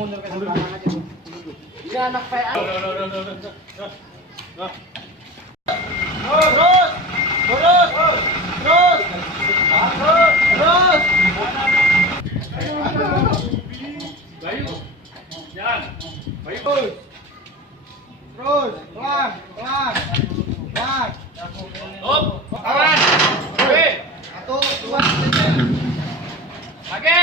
mundur ke belakang aja. Dia anak PA. Bayu, jalan. Bayu. Terus, pelan. Stop. Kawan. Oke. 1, 2, 3. Lagi.